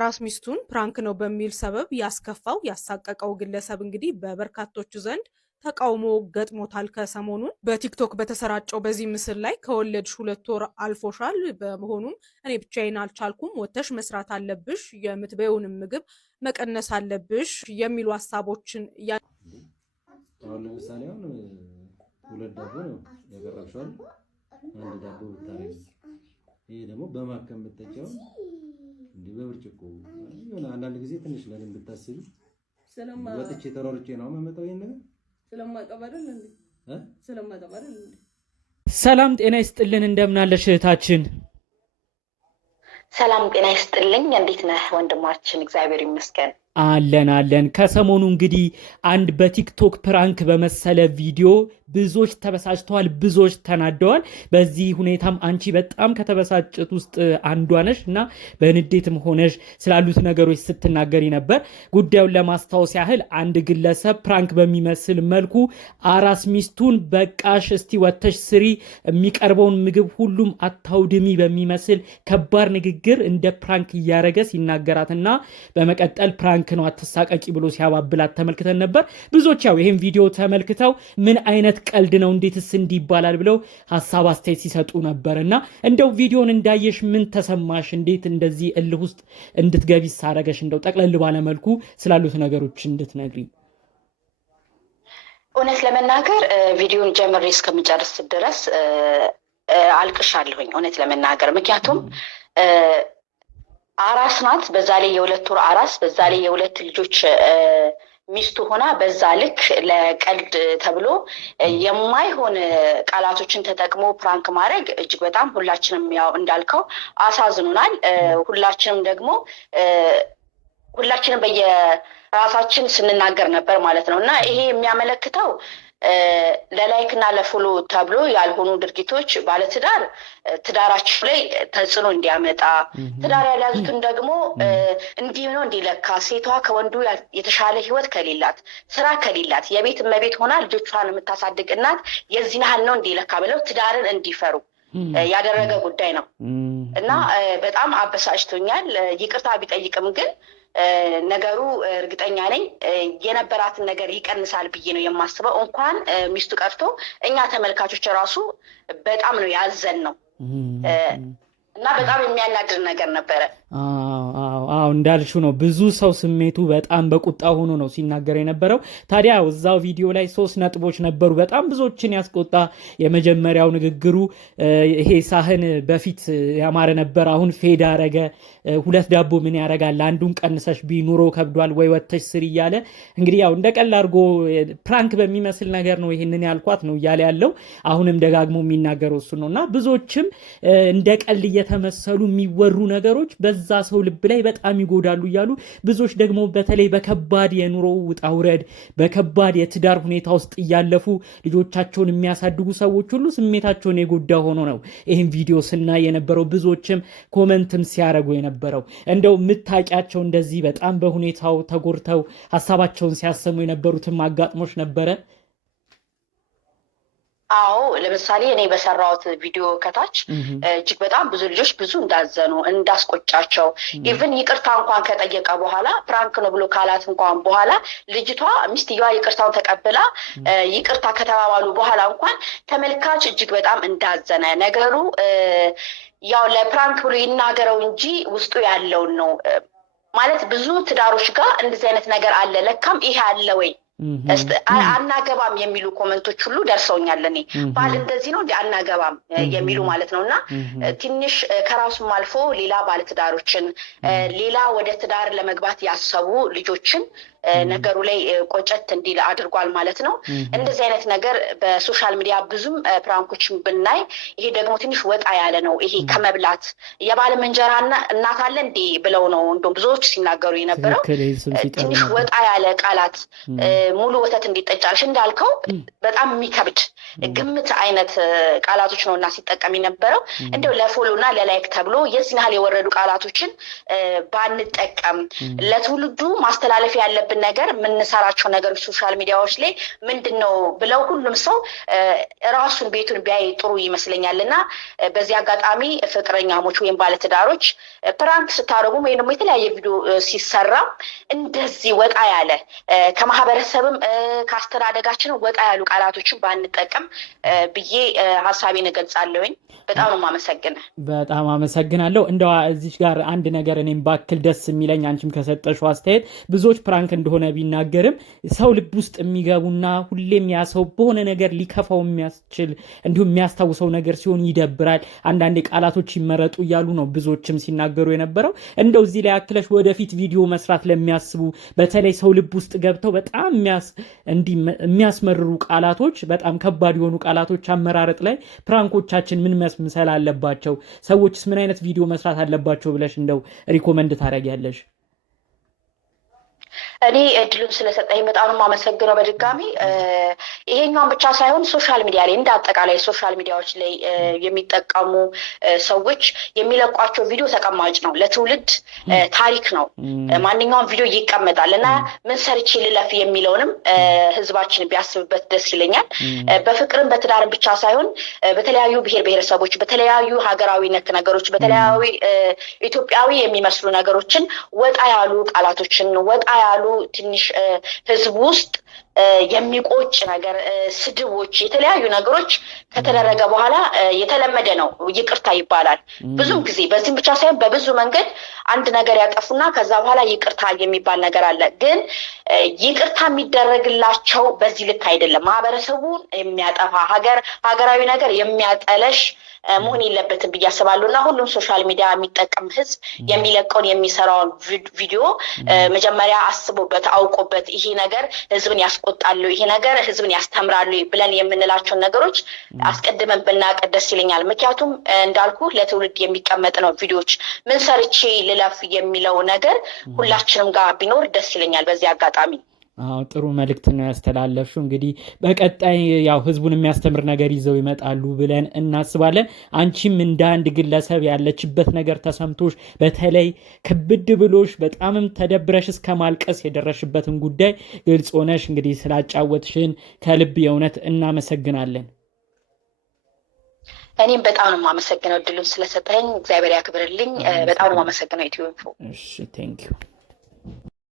አራስ ሚስቱን ፕራንክ ነው በሚል ሰበብ ያስከፋው ያሳቀቀው ግለሰብ እንግዲህ በበርካቶቹ ዘንድ ተቃውሞ ገጥሞታል። ከሰሞኑን በቲክቶክ በተሰራጨው በዚህ ምስል ላይ ከወለድሽ 2 ወር አልፎሻል፣ በመሆኑም እኔ ብቻዬን አልቻልኩም፣ ወተሽ መስራት አለብሽ፣ የምትበይውንም ምግብ መቀነስ አለብሽ የሚሉ ሀሳቦችን አሁን ለምሳሌ አሁን 2 ዳቦ ነው ያቀረብሽው፣ 1 ዳቦ ብታረጊ፣ ይሄ ደግሞ በማከም ብትጠጪው እንዴ በብርጭቆ የሆነ አንዳንድ ጊዜ ትንሽ ለምን ብታስቢ ወጥቼ ተሮርጬ ነው መመጣው ይሄን ነገር ስለማቀባደል ሰላም ጤና ይስጥልን እንደምናለሽ እህታችን ሰላም ጤና ይስጥልኝ እንዴት ነህ ወንድማችን እግዚአብሔር ይመስገን አለን ከሰሞኑ እንግዲህ አንድ በቲክቶክ ፕራንክ በመሰለ ቪዲዮ ብዙዎች ተበሳጭተዋል ብዙዎች ተናደዋል በዚህ ሁኔታም አንቺ በጣም ከተበሳጨት ውስጥ አንዷ ነሽ እና በንዴትም ሆነሽ ስላሉት ነገሮች ስትናገሪ ነበር ጉዳዩን ለማስታወስ ያህል አንድ ግለሰብ ፕራንክ በሚመስል መልኩ አራስ ሚስቱን በቃሽ እስቲ ወተሽ ስሪ የሚቀርበውን ምግብ ሁሉም አታውድሚ በሚመስል ከባድ ንግግር እንደ ፕራንክ እያረገ ሲናገራትና በመቀጠል ፕራንክ ነው አትሳቀቂ ብሎ ሲያባብላት ተመልክተን ነበር ብዙዎች ያው ይሄን ቪዲዮ ተመልክተው ምን አይነት ቀልድ ነው እንዴትስ እንዲባላል ብለው ሐሳብ አስተያየት ሲሰጡ ነበርና እንደው ቪዲዮን እንዳየሽ ምን ተሰማሽ እንዴት እንደዚህ እልህ ውስጥ እንድትገቢ ሳረገሽ እንደው ጠቅለል ባለ መልኩ ስላሉት ነገሮች እንድትነግሪ እውነት ለመናገር ቪዲዮን ጀምሬ እስከምጨርስ ድረስ አልቅሻለሁኝ እውነት ለመናገር ምክንያቱም አራስ ናት በዛ ላይ የ2 ወር አራስ በዛ ላይ የ2 ልጆች ሚስቱ ሆና በዛ ልክ ለቀልድ ተብሎ የማይሆን ቃላቶችን ተጠቅሞ ፕራንክ ማድረግ እጅግ በጣም ሁላችንም ያው እንዳልከው አሳዝኑናል ሁላችንም ደግሞ ሁላችንም በየራሳችን ስንናገር ነበር ማለት ነው እና ይሄ የሚያመለክተው ለላይክ እና ለፎሎ ተብሎ ያልሆኑ ድርጊቶች ባለትዳር ትዳራቸው ላይ ተጽዕኖ እንዲያመጣ ትዳር ያልያዙትን ደግሞ እንዲህ ነው እንዲለካ ሴቷ ከወንዱ የተሻለ ህይወት ከሌላት ስራ ከሌላት የቤት እመቤት ሆና ልጆቿን የምታሳድግ እናት የዚህን ያህል ነው እንዲለካ ብለው ትዳርን እንዲፈሩ ያደረገ ጉዳይ ነው እና በጣም አበሳጭቶኛል ይቅርታ ቢጠይቅም ግን ነገሩ እርግጠኛ ነኝ የነበራትን ነገር ይቀንሳል ብዬ ነው የማስበው እንኳን ሚስቱ ቀርቶ እኛ ተመልካቾች ራሱ በጣም ነው ያዘን ነው እና በጣም የሚያናድር ነገር ነበረ አዎ እንዳልሽው ነው ብዙ ሰው ስሜቱ በጣም በቁጣ ሆኖ ነው ሲናገር የነበረው ታዲያ እዛው ቪዲዮ ላይ 3 ነጥቦች ነበሩ በጣም ብዙዎችን ያስቆጣ የመጀመሪያው ንግግሩ ይሄ ሳህን በፊት ያማረ ነበር አሁን ፌድ አረገ 2 ዳቦ ምን ያረጋል አንዱን ቀንሰሽ ቢኑሮ ከብዷል ወይ ወተሽ ስሪ ይያለ እንግዲህ ያው እንደቀል አድርጎ ፕራንክ በሚመስል ነገር ነው ይሄንን ያልኳት ነው ይያለ ያለው አሁንም ደጋግሞ የሚናገረው እሱ ነውና ብዙዎችም እንደቀል እየተመሰሉ የሚወሩ ነገሮች በዛ ሰው ልብ ላይ በጣም ይጎዳሉ ይያሉ ብዙዎች ደግሞ በተለይ በከባድ የኑሮ ውጣውረድ በከባድ የትዳር ሁኔታ ውስጥ ያለፉ ልጆቻቸውን የሚያሳድጉ ሰዎች ሁሉ ስሜታቸውን የጎዳ ሆኖ ነው ይሄን ቪዲዮ ስናይ የነበረው ብዙዎችም ኮሜንትም ሲያረጉ የነበረው እንደው ምታቂያቸው እንደዚህ በጣም በሁኔታው ተጎርተው ሐሳባቸውን ሲያሰሙ የነበሩትም አጋጥሞሽ ነበረ አዎ ለምሳሌ እኔ በሰራውት ቪዲዮ ከታች እጅግ በጣም ብዙ ልጆች ብዙ እንዳዘኑ እንዳስቆጫቸው ኢቭን ይቅርታ እንኳን ከጠየቀ በኋላ ፕራንክ ነው ብሎ ካላት እንኳን በኋላ ልጅቷ ሚስትየዋ ይቅርታውን ተቀብላ ይቅርታ ከተባባሉ በኋላ እንኳን ተመልካች እጅግ በጣም እንዳዘነ ነገሩ ያው ለፕራንክ ብሎ ይናገረው እንጂ ውስጡ ያለውን ነው ማለት ብዙ ትዳሮች ጋር እንደዚህ አይነት ነገር አለ ለካም ይሄ አለ ወይ አናገባም የሚሉ ኮሜንቶች ሁሉ ደርሰውኛል እኔ ባል እንደዚህ ነው እንዴ አናገባም የሚሉ ማለት ነውና ትንሽ ከራሱም አልፎ ሌላ ባለትዳሮችን ሌላ ወደ ትዳር ለመግባት ያሰቡ ልጆችን ነገሩ ላይ ቆጨት እንዲል አድርጓል ማለት ነው እንደዚህ አይነት ነገር በሶሻል ሚዲያ ብዙም ፕራንኮችን ብናይ ይሄ ደግሞ ትንሽ ወጣ ያለ ነው ይሄ ከመብላት የባለ መንጀራና እናት አለ እንዴ ብለው ነው እንደው ብዙዎች ሲናገሩ የነበረው ትንሽ ወጣ ያለ ቃላት ሙሉ ወተት እንዲጠጫልሽ እንዳልከው በጣም የሚከብድ ግምት አይነት ቃላቶች ነውና ሲጠቀም የነበረው እንደው ለፎሎና ለላይክ ተብሎ የዚህ ያህል የወረዱ ቃላቶችን ባንጠቀም ለትውልዱ ማስተላለፍ ያለብን ነገር የምንሰራቸው ነገሮች ሶሻል ሚዲያዎች ላይ ምንድነው ብለው ሁሉም ሰው ራሱን ቤቱን ቢያይ ጥሩ ይመስለኛልና በዚህ አጋጣሚ ፍቅረኛሞች ወይም ባለትዳሮች ፕራንክ ስታረጉ ወይም ደግሞ የተለያየ ቪዲዮ ሲሰራ እንደዚህ ወጣ ያለ ከማህበረሰብም ከአስተዳደጋችን ወጣ ያሉ ቃላቶችን ባንጠቀም ብዬ ሐሳቤን እገልጻለሁኝ። በጣም አመሰግናለሁ። እንደው እዚህ ጋር አንድ ነገር እኔም ባክል ደስ የሚለኝ አንቺም ከሰጠሽው አስተያየት ብዙዎች ፕራንክ እንደሆነ ቢናገርም ሰው ልብ ውስጥ የሚገቡና ሁሌም ያ ሰው በሆነ ነገር ሊከፋው የሚያስችል እንዲሁም የሚያስታውሰው ነገር ሲሆን ይደብራል። አንዳንዴ ቃላቶች ይመረጡ እያሉ ነው ብዙዎችም ሲናገሩ የነበረው። እንደው እዚህ ላይ አክለሽ ወደፊት ቪዲዮ መስራት ለሚያስቡ በተለይ ሰው ልብ ውስጥ ገብተው በጣም የሚያስመርሩ ቃላቶች፣ በጣም ከባድ የሆኑ ቃላቶች አመራረጥ ላይ ፕራንኮቻችን ምን መምሰል አለባቸው፣ ሰዎችስ ምን አይነት ቪዲዮ መስራት አለባቸው ብለሽ እንደው ሪኮመንድ ታደርጊያለሽ? እኔ እድሉን ስለሰጠኝ በጣም የማመሰግነው በድጋሚ ይሄኛውን ብቻ ሳይሆን ሶሻል ሚዲያ ላይ እንደ አጠቃላይ ሶሻል ሚዲያዎች ላይ የሚጠቀሙ ሰዎች የሚለቋቸው ቪዲዮ ተቀማጭ ነው፣ ለትውልድ ታሪክ ነው። ማንኛውም ቪዲዮ ይቀመጣል እና ምን ሰርቼ ልለፍ የሚለውንም ህዝባችን ቢያስብበት ደስ ይለኛል። በፍቅርም በትዳርም ብቻ ሳይሆን በተለያዩ ብሔር ብሔረሰቦች፣ በተለያዩ ሀገራዊ ነክ ነገሮች፣ በተለያዩ ኢትዮጵያዊ የሚመስሉ ነገሮችን ወጣ ያሉ ቃላቶችን ወጣ ያሉ ትንሽ ህዝብ ውስጥ የሚቆጭ ነገር ስድቦች፣ የተለያዩ ነገሮች ከተደረገ በኋላ የተለመደ ነው ይቅርታ ይባላል። ብዙም ጊዜ በዚህም ብቻ ሳይሆን በብዙ መንገድ አንድ ነገር ያጠፉና ከዛ በኋላ ይቅርታ የሚባል ነገር አለ። ግን ይቅርታ የሚደረግላቸው በዚህ ልክ አይደለም። ማህበረሰቡን የሚያጠፋ ሀገራዊ ነገር የሚያጠለሽ መሆን የለበትም ብዬ አስባለሁ እና ሁሉም ሶሻል ሚዲያ የሚጠቀም ህዝብ የሚለቀውን የሚሰራውን ቪዲዮ መጀመሪያ አስቦበት አውቆበት ይሄ ነገር ህዝብን ያስቆጣሉ፣ ይሄ ነገር ህዝብን ያስተምራሉ ብለን የምንላቸውን ነገሮች አስቀድመን ብናውቅ ደስ ይለኛል። ምክንያቱም እንዳልኩ ለትውልድ የሚቀመጥ ነው። ቪዲዮዎች ምን ሰርቼ ልለፍ የሚለው ነገር ሁላችንም ጋር ቢኖር ደስ ይለኛል በዚህ አጋጣሚ። ጥሩ መልእክት ነው ያስተላለፍሽው። እንግዲህ በቀጣይ ያው ህዝቡን የሚያስተምር ነገር ይዘው ይመጣሉ ብለን እናስባለን። አንቺም እንደ አንድ ግለሰብ ያለችበት ነገር ተሰምቶሽ በተለይ ክብድ ብሎሽ በጣምም ተደብረሽ እስከ ማልቀስ የደረሽበትን ጉዳይ ግልጽ ሆነሽ እንግዲህ ስላጫወትሽን ከልብ የእውነት እናመሰግናለን። እኔም በጣም ነው የማመሰግነው እድሉን ስለሰጠኝ። እግዚአብሔር ያክብርልኝ። በጣም ነው የማመሰግነው ኢትዮ ኢንፎ። እሺ ቴንክ ዩ።